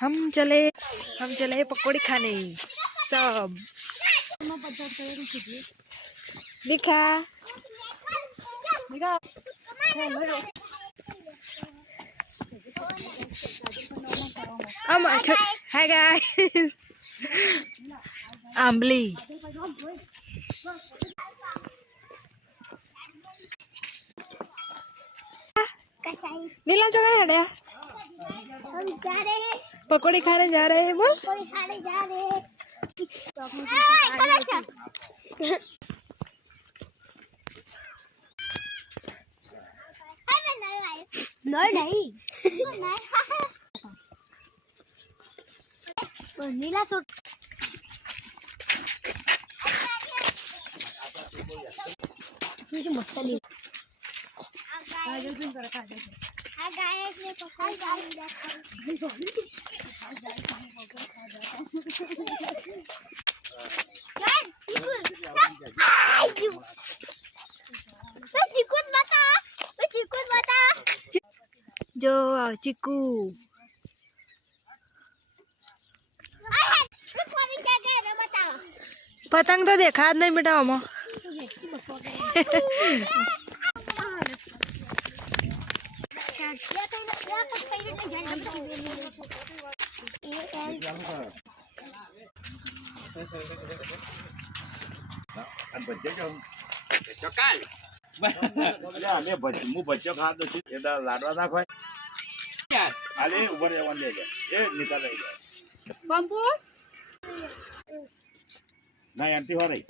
हम चले पकौड़ी खाने सब दिखा हाय गाइस आंबली नीला चौका हटिया हम जा रहे हैं पकौड़ी खाने जा रहे हैं बोल पकौड़ी खाने जा रहे हैं नहीं नीला सूट मुझे मस्त ली जो चिकू पतंग तो देखा नहीं बेटा हम बच्चों खा दो लाडवा ना खोए अरे ऊपर ले जा निकाल पंपू नहीं आंटी हो रही